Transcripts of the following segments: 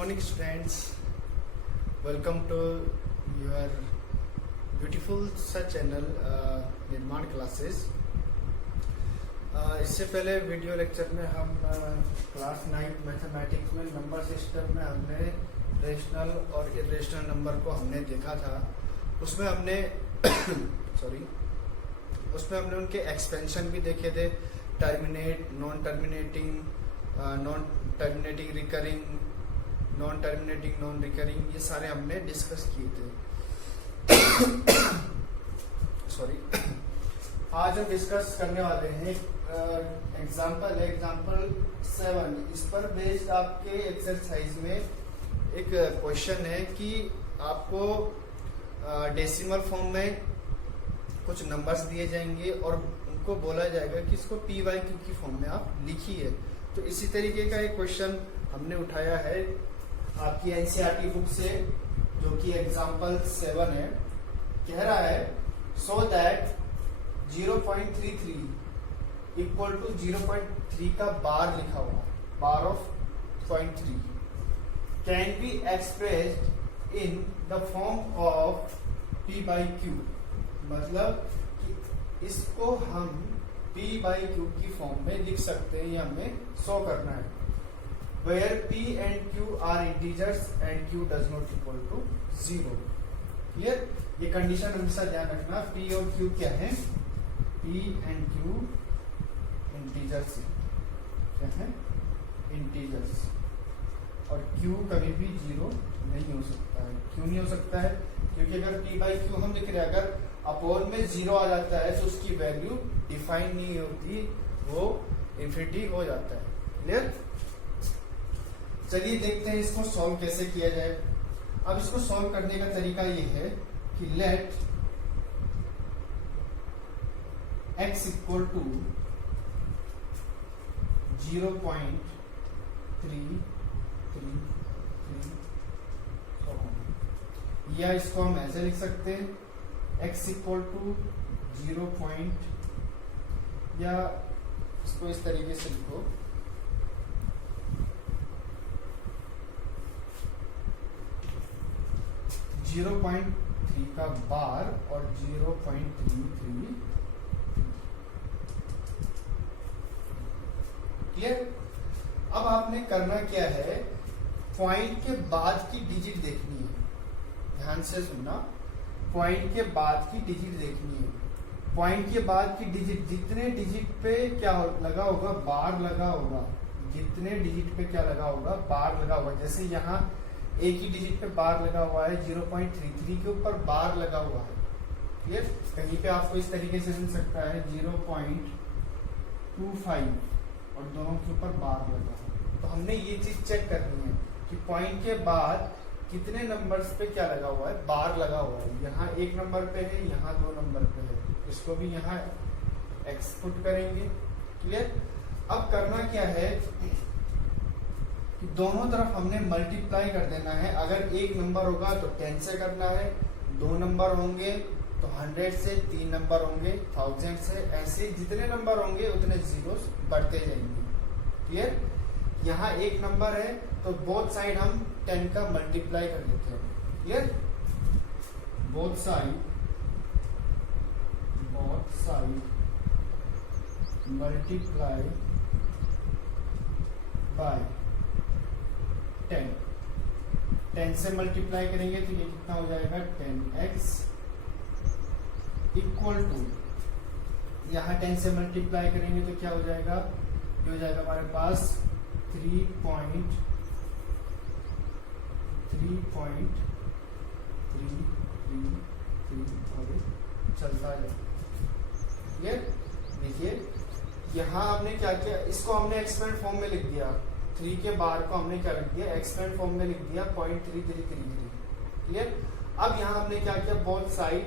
morning students, welcome to your beautiful सा channel निर्माण classes. इससे पहले वीडियो लेक्चर में हम क्लास 9 मैथमेटिक्स में नंबर सिस्टम में हमने रेशनल और इरेशनल नंबर को हमने देखा था। उसमें हमने उसमें हमने उनके एक्सपेंशन भी देखे थे, terminate, non terminating, non terminating recurring, non terminating, non recurring, ये सारे हमने डिस्कस किए थे। आज हम डिस्कस करने वाले हैं एग्जाम्पल 7। इस पर बेस्ड आपके एक्सरसाइज में एक क्वेश्चन है कि आपको डेसिमल फॉर्म में कुछ नंबर्स दिए जाएंगे और उनको बोला जाएगा कि इसको पी वाई क्यू की फॉर्म में आप लिखिए। तो इसी तरीके का एक क्वेश्चन हमने उठाया है आपकी एनसीईआरटी बुक से, जो कि एग्जाम्पल 7 है। कह रहा है सो दैट 0.33 इक्वल टू 0.3 का बार लिखा हुआ, bar of 0.3 can be expressed in the form of p by q. मतलब कि इसको हम p बाई क्यू की फॉर्म में लिख सकते हैं, ये हमें शो करना है। Where p and q are integers and q does not equal to 0। Clear? ये कंडीशन हमेशा ध्यान रखना। p और q क्या है? p एंड q इंटीजर्स क्या है? इंटीजर्स। और q कभी भी 0 नहीं हो सकता है। क्यों नहीं हो सकता है? क्योंकि अगर p बाई क्यू हम लिख रहे हैं, अगर अपोन में 0 आ जाता है तो उसकी वैल्यू डिफाइन नहीं होती, वो इंफिनिटी हो जाता है। क्लियर? चलिए देखते हैं इसको सॉल्व कैसे किया जाए। अब इसको सॉल्व करने का तरीका ये है कि लेट x इक्वल टू 0.333 या इसको हम ऐसे लिख सकते हैं x इक्वल टू 0. या इसको इस तरीके से लिखो 0.3 का बार और 0.33। क्लियर? अब आपने करना क्या है, पॉइंट के बाद की डिजिट देखनी है। ध्यान से सुनना, पॉइंट के बाद की डिजिट देखनी है। पॉइंट के बाद की डिजिट, जितने डिजिट पे क्या लगा होगा, बार लगा होगा। जितने डिजिट पे क्या लगा होगा, बार लगा होगा। जैसे यहाँ एक ही डिजिट पे बार लगा हुआ है, 0.33 के ऊपर बार लगा हुआ है। क्लियर? कहीं पे आपको इस तरीके से मिल सकता है 0.25 और दोनों के ऊपर बार लगा है। तो हमने ये चीज चेक करनी है कि पॉइंट के बाद कितने नंबर्स पे क्या लगा हुआ है, बार लगा हुआ है। यहाँ 1 नंबर पे है, यहाँ 2 नंबर पे है, इसको भी यहाँ एक्स पुट करेंगे। क्लियर? अब करना क्या है कि दोनों तरफ हमने मल्टीप्लाई कर देना है। अगर 1 नंबर होगा तो 10 से करना है, 2 नंबर होंगे तो 100 से, 3 नंबर होंगे 1000 से, ऐसे जितने नंबर होंगे उतने जीरोस बढ़ते जाएंगे। क्लियर? यहाँ 1 नंबर है तो बोथ साइड हम 10 का मल्टीप्लाई कर देते हैं। Clear? Both side multiply by 10 से मल्टीप्लाई करेंगे तो ये कितना हो जाएगा, 10x इक्वल टू, यहाँ 10 से मल्टीप्लाई करेंगे तो क्या हो जाएगा, ये हो जाएगा हमारे पास 3.333 चलता है। ये देखिए यहाँ हमने क्या किया, इसको हमने एक्सपेंड फॉर्म में लिख दिया। 3 के बार को हमने क्या लिख दिया, एक्सपेंड फॉर्म में लिख दिया 0.3333। क्लियर? अब यहाँ हमने क्या किया, बोथ साइड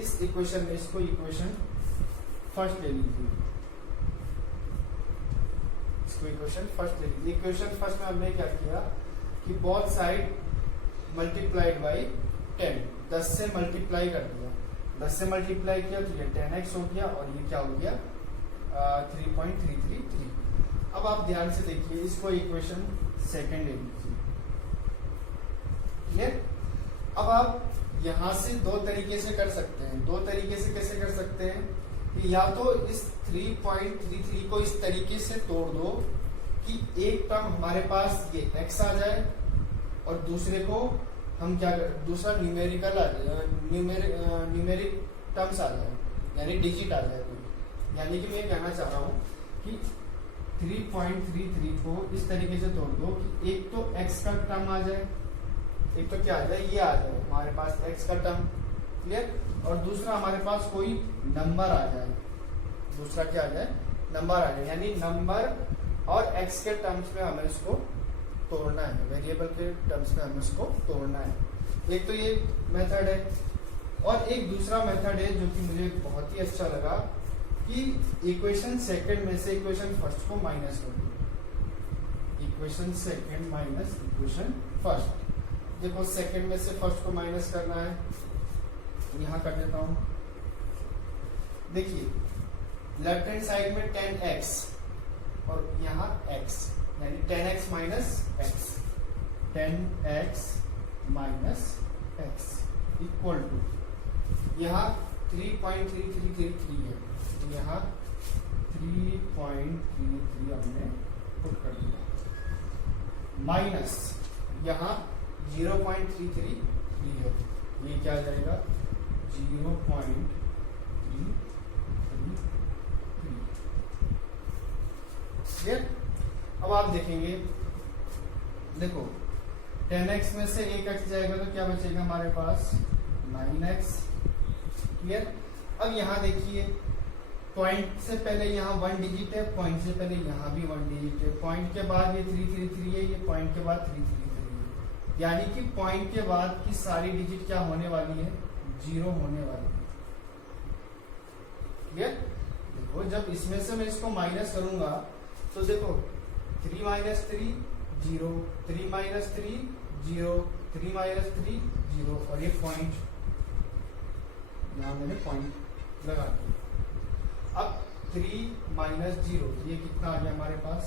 इस इक्वेशन में, इसको इक्वेशन फर्स्ट ले लीजिए, इसको इक्वेशन फर्स्ट ले लीजिए। इक्वेशन फर्स्ट में हमने क्या किया कि बोथ साइड मल्टीप्लाइड बाई 10 से मल्टीप्लाई कर दिया। 10 से मल्टीप्लाई किया तो ये 10x हो गया और ये क्या हो गया, 3.333। अब आप ध्यान से देखिए, इसको इक्वेशन सेकंड ले लीजिए। क्लियर। अब आप यहां से दो तरीके से कर सकते हैं। दो तरीके से कैसे कर सकते हैं कि या तो इस 3.33 को इस तरीके से तोड़ दो कि एक टर्म हमारे पास ये x आ जाए और दूसरे को हम क्या कर, दूसरा न्यूमेरिकल न्यूमेरिक टर्म्स आ जाए, यानी डिजिट आ जाए कोई। यानी कि मैं कहना चाह रहा हूं कि 3.33 को इस तरीके से तोड़ दो कि एक तो x का टर्म आ जाए, एक तो क्या आ जाए, ये आ जाए हमारे पास x का टर्म, क्लियर। और दूसरा हमारे पास कोई नंबर आ जाए, दूसरा क्या आ जाए, नंबर आ जाए। यानी नंबर और x के टर्म्स में हमें इसको तोड़ना है, वेरिएबल के टर्म्स में हमें इसको तोड़ना है। एक तो ये मेथड है और एक दूसरा मेथड है जो कि मुझे बहुत ही अच्छा लगा कि इक्वेशन सेकंड में से इक्वेशन फर्स्ट को माइनस कर दो। Equation second minus equation first. देखो सेकंड में से फर्स्ट को माइनस करना है, यहां कर देता हूं। देखिए लेफ्ट हैंड साइड में 10x और यहाँ x, यानी 10x minus x, 10x minus x इक्वल टू यहाँ 3.3333 है, तो यहाँ 3.33 हमने पुट कर दिया, माइनस यहाँ 0.333 है, ये क्या आ जाएगा 0.333। क्लियर। अब आप देखेंगे, देखो 10x में से एक x जाएगा तो क्या बचेगा हमारे पास 9x। क्लियर। अब यहाँ देखिए पॉइंट से पहले यहाँ 1 डिजिट है, पॉइंट से पहले यहाँ भी 1 डिजिट है, पॉइंट के बाद ये 333 है, ये पॉइंट के बाद 333 है, यानी कि पॉइंट के बाद की सारी डिजिट क्या होने वाली है, 0 होने वाली है। क्लियर। देखो जब इसमें से मैं इसको माइनस करूंगा तो देखो 3 माइनस 3 0, 3 माइनस 3 0, 3 माइनस 3 0 और ये पॉइंट यहां मैंने पॉइंट लगा दिया। अब 3 माइनस 0 ये कितना आ गया हमारे पास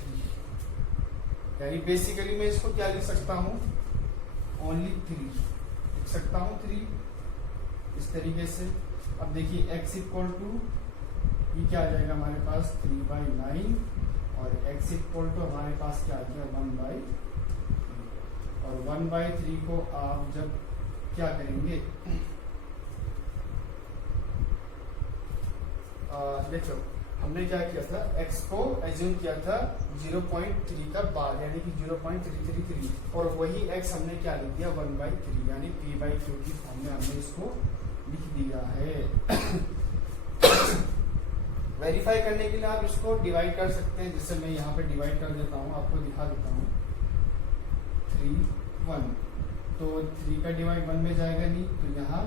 3, यानी बेसिकली मैं इसको क्या लिख सकता हूं, ओनली 3 लिख सकता हूं, 3 इस तरीके से। अब देखिए x इक्वल टू ये क्या आ जाएगा हमारे पास 3/9 और x इक्वल टू हमारे पास क्या आ गया 1/3 और 1/3 को आप जब क्या करेंगे, देखो हमने क्या किया था, x को एज्यूम किया था 0.3 का बार, यानी कि 0.333 और वही x हमने क्या लिख दिया 1/3, यानी p/q की फॉर्म में हमने इसको लिख दिया है। वेरीफाई करने के लिए आप इसको डिवाइड कर सकते हैं, जैसे मैं यहाँ पे डिवाइड कर देता हूँ, आपको दिखा देता हूँ। 3 1 तो 3 का डिवाइड 1 में जाएगा नहीं, तो यहाँ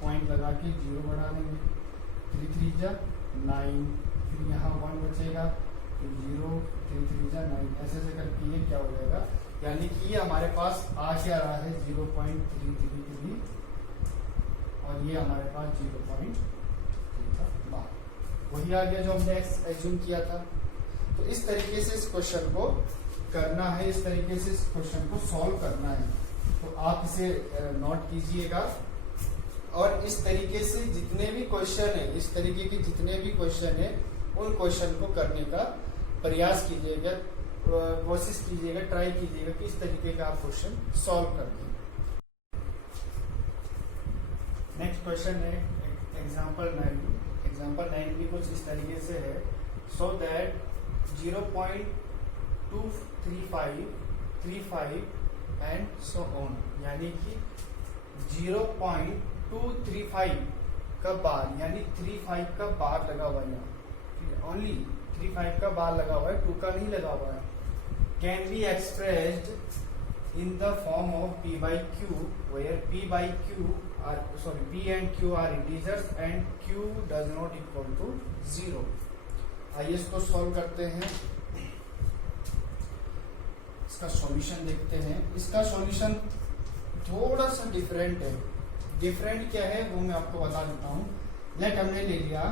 पॉइंट लगा के 0 बढ़ा देंगे, 3 3 जा 9, फिर यहाँ 1 बचेगा तो 0, 3 3 जा 9, ऐसे ऐसे करके ये क्या हो जाएगा, यानी कि ये हमारे पास आ क्या रहा है 0.333 और ये हमारे पास 0.3 वही आ गया जो हमने एज्यूम किया था। तो इस तरीके से इस क्वेश्चन को करना है, इस तरीके से इस क्वेश्चन को सॉल्व करना है। तो आप इसे नोट कीजिएगा और इस तरीके से जितने भी क्वेश्चन है, इस तरीके के जितने भी क्वेश्चन है उन क्वेश्चन को करने का प्रयास कीजिएगा, कोशिश कीजिएगा, ट्राई कीजिएगा कि इस तरीके का आप क्वेश्चन सॉल्व कर दें। नेक्स्ट क्वेश्चन है एग्जाम्पल 9। एग्जाम्पल 9 भी कुछ इस तरीके से है, so that 0.235 and so on, यानी कि 0.235 का बार, यानी 35 का बार लगा हुआ है यहाँ, ओनली 35 का बार लगा हुआ है, 2 का नहीं लगा हुआ है। Can be expressed in the form of p/q where p/q are p and q are integers and q does not equal to 0। आइए इसको सॉल्व करते हैं, इसका सॉल्यूशन देखते हैं। इसका सॉल्यूशन थोड़ा सा डिफरेंट है। डिफरेंट क्या है वो मैं आपको बता देता हूं। लेट हमने ले लिया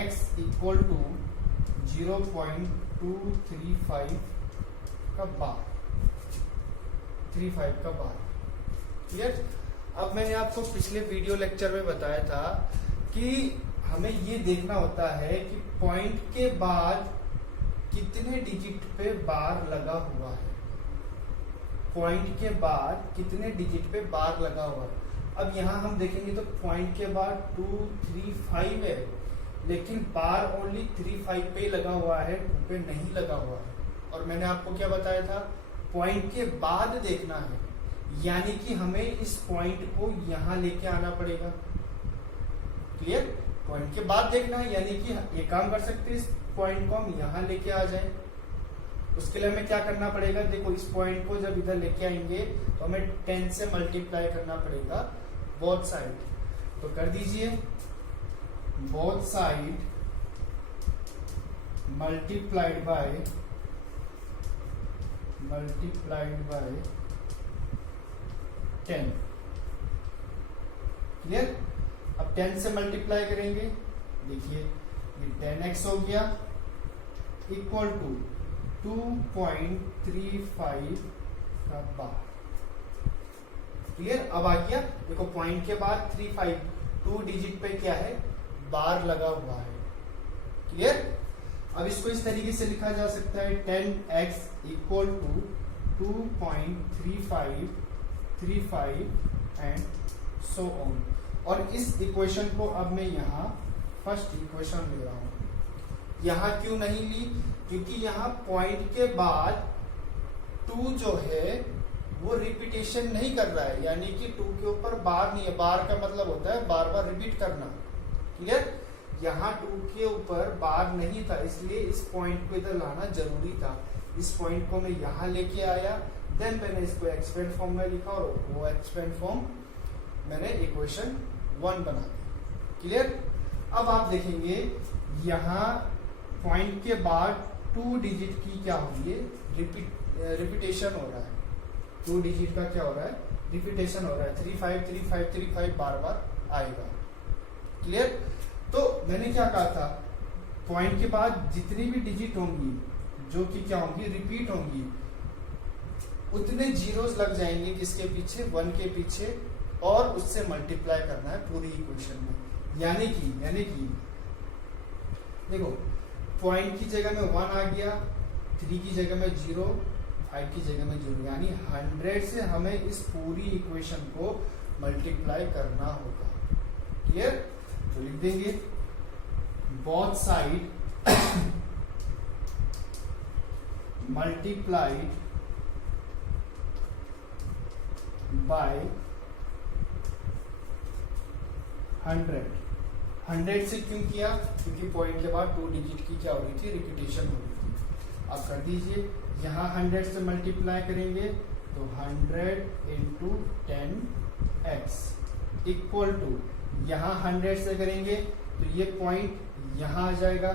x इक्वल टू 0.235 का बार, 35 का बार। क्लियर। अब मैंने आपको पिछले वीडियो लेक्चर में बताया था कि हमें ये देखना होता है कि पॉइंट के बाद कितने डिजिट पे बार लगा हुआ है। पॉइंट के बाद कितने डिजिट पे बार लगा हुआ है। अब यहाँ हम देखेंगे तो पॉइंट के बाद 2, 3, 5 है, लेकिन बार ओनली 3, 5 पे लगा हुआ है, 2 पे नहीं लगा हुआ है। और मैंने आपको क्या बताया था, पॉइंट के बाद देखना है, यानी कि हमें इस पॉइंट को यहाँ लेके आना पड़ेगा। क्लियर। पॉइंट के बाद देखना है, यानी कि ये काम कर सकते हैं, इस पॉइंट को हम यहाँ लेके आ जाएं। उसके लिए हमें क्या करना पड़ेगा, देखो इस पॉइंट को जब इधर लेके आएंगे तो हमें 10 से मल्टीप्लाई करना पड़ेगा बोथ साइड। तो कर दीजिए, both side multiplied by 10। Clear. अब 10 से मल्टीप्लाई करेंगे, देखिए ये 10x हो गया इक्वल टू 2.35 का बार। क्लियर। अब आ गया, देखो पॉइंट के बाद 35 2 डिजिट पे क्या है, बार लगा हुआ है। क्लियर। अब इसको इस तरीके से लिखा जा सकता है 10x equal to 2.35 and so on. और इस इक्वेशन को अब मैं यहाँ फर्स्ट इक्वेशन ले रहा हूं। यहाँ क्यों नहीं ली, क्योंकि यहाँ पॉइंट के बाद 2 जो है वो रिपीटेशन नहीं कर रहा है, यानी कि 2 के ऊपर बार नहीं है। बार का मतलब होता है बार बार रिपीट करना। क्लियर। यहाँ 2 के ऊपर बार नहीं था, इसलिए इस पॉइंट को इधर लाना जरूरी था। इस पॉइंट को मैं यहाँ लेके आया, देन मैंने इसको एक्सपेंड फॉर्म में लिखा और वो एक्सपेंड फॉर्म मैंने इक्वेशन 1 बना दी। क्लियर। अब आप देखेंगे यहाँ पॉइंट के बाद 2 डिजिट की क्या हो रही है, रिपीटेशन हो रहा है। 2 डिजिट का क्या हो रहा है, रिपीटेशन हो रहा है। 35 बार बार आएगा। क्लियर। तो मैंने क्या कहा था, पॉइंट के बाद जितनी भी डिजिट होंगी जो कि क्या होंगी, रिपीट होंगी, उतने जीरोस लग जाएंगे किसके पीछे, 1 के पीछे, और उससे मल्टीप्लाई करना है पूरी इक्वेशन में। यानी कि देखो पॉइंट की जगह में 1 आ गया, 3 की जगह में 0, 5 की जगह में 0, यानी 100 से हमें इस पूरी इक्वेशन को मल्टीप्लाई करना होगा। क्लियर। तो लिख देंगे बोथ साइड मल्टीप्लाइड बाय 100 से क्यों किया, क्योंकि पॉइंट के बाद 2 डिजिट की क्या हो रही थी, रिपीटेशन हो रही थी। अब कर दीजिए, यहाँ 100 से मल्टीप्लाई करेंगे तो 100 इंटू 10x इक्वल टू, यहाँ 100 से करेंगे तो ये पॉइंट यहाँ आ जाएगा,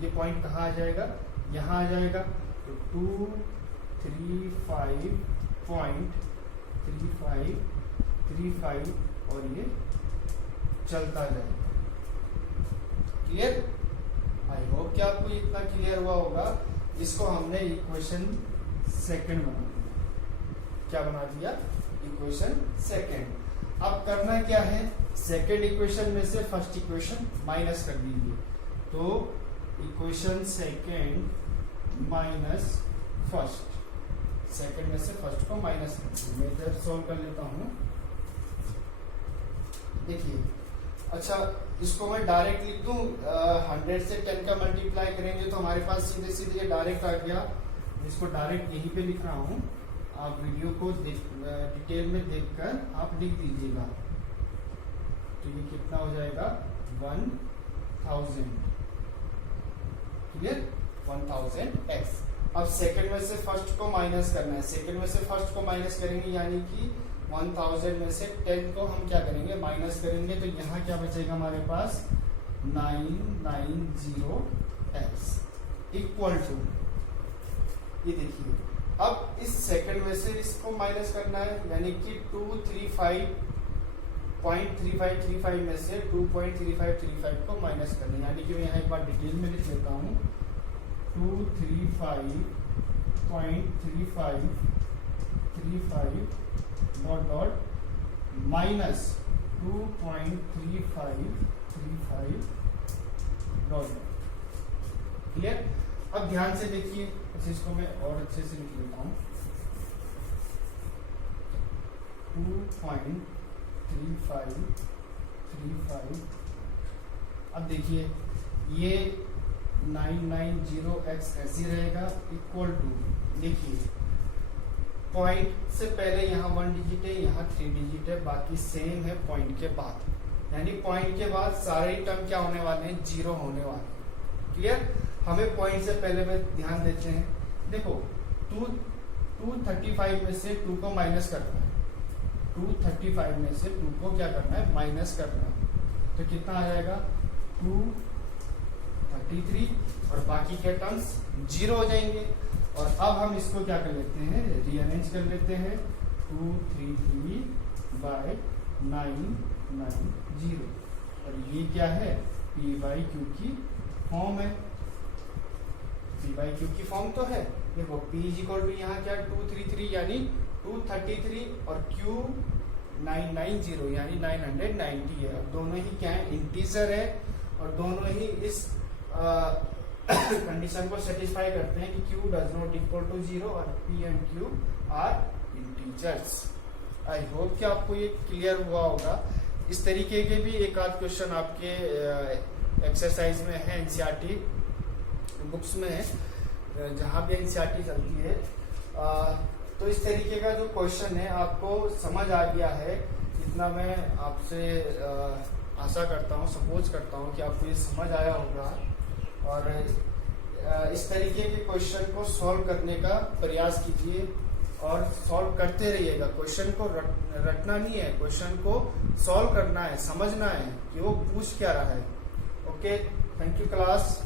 ये पॉइंट कहाँ आ जाएगा, यहाँ आ जाएगा। तो 235.35 और ये चलता जाएगा। क्लियर। आई होप कि आपको इतना क्लियर हुआ होगा। इसको हमने इक्वेशन 2 बना दिया। क्या बना दिया, इक्वेशन 2। अब करना क्या है, सेकेंड इक्वेशन में से फर्स्ट इक्वेशन माइनस कर दीजिए। तो इक्वेशन 2 माइनस फर्स्ट, सेकेंड में से फर्स्ट को माइनस कर दीजिए। मैं इधर सोल्व कर लेता हूं। देखिए, अच्छा इसको मैं डायरेक्ट लिख दूं, 100 से 10 का मल्टीप्लाई करेंगे तो हमारे पास सीधे सीधे डायरेक्ट आ गया। इसको डायरेक्ट यहीं पे लिख रहा हूं, आप वीडियो को डिटेल में देखकर आप लिख दीजिएगा। तो ये कितना हो जाएगा, 1000। क्लियर। 1000x। अब सेकंड में से फर्स्ट को माइनस करना है, सेकंड में से फर्स्ट को माइनस करेंगे, यानी कि 1000 में से 10 को हम क्या करेंगे, माइनस करेंगे। तो यहाँ क्या बचेगा हमारे पास, 990x इक्वल टू, ये देखिए अब इस सेकंड में से इसको माइनस करना है, यानी कि 235.3535 में से 2.3535 को माइनस करना है। यानी कि मैं यहाँ एक बार डिटेल में लिख लेता हूँ, 235.35 dot dot minus 2.3535 dot. Clear? अब ध्यान से देखिए, इसको मैं और अच्छे से लिख लेता हूं। 2.3535। अब देखिए ये 990x ऐसी रहेगा, इक्वल टू, देखिए पॉइंट से पहले यहाँ 1 डिजिट है, यहाँ 3 डिजिट है, बाकी सेम है पॉइंट के बाद। यानी पॉइंट के बाद सारे टर्म क्या होने वाले हैं? 0 होने वाले हैं। क्लियर? हमें पॉइंट से पहले में ध्यान देते हैं। देखो 235 में से 2 को माइनस करना है, 235 में से 2 को क्या करना है? माइनस करना है। तो कितना आ जाएगा? 233 और बाकी के टर्म्स 0 हो जाएंगे। और अब हम इसको क्या कर लेते हैं? रीअरेंज कर लेते हैं। 233/990 और ये क्या है? p/q की फॉर्म है। p/q की फॉर्म तो है। देखो p = यहाँ क्या? 233 यानी 233 और q 990 यानी 990 है। और दोनों ही क्या है? इंटीजर है और दोनों ही इस कंडीशन को सेटिस्फाई करते हैं कि q does not equal to 0 और p and q are integers. I hope कि आपको ये क्लियर हुआ होगा। इस तरीके के भी एक आध क्वेश्चन आपके एक्सरसाइज में है, एनसीईआरटी बुक्स में है, जहां भी एनसीईआरटी चलती है। तो इस तरीके का जो क्वेश्चन है आपको समझ आ गया है, इतना मैं आपसे आशा करता हूँ, सपोज करता हूँ कि आपको ये समझ आया होगा। और इस तरीके के क्वेश्चन को सॉल्व करने का प्रयास कीजिए और सॉल्व करते रहिएगा। क्वेश्चन को रटना नहीं है, क्वेश्चन को सॉल्व करना है, समझना है कि वो पूछ क्या रहा है। Okay, thank you class.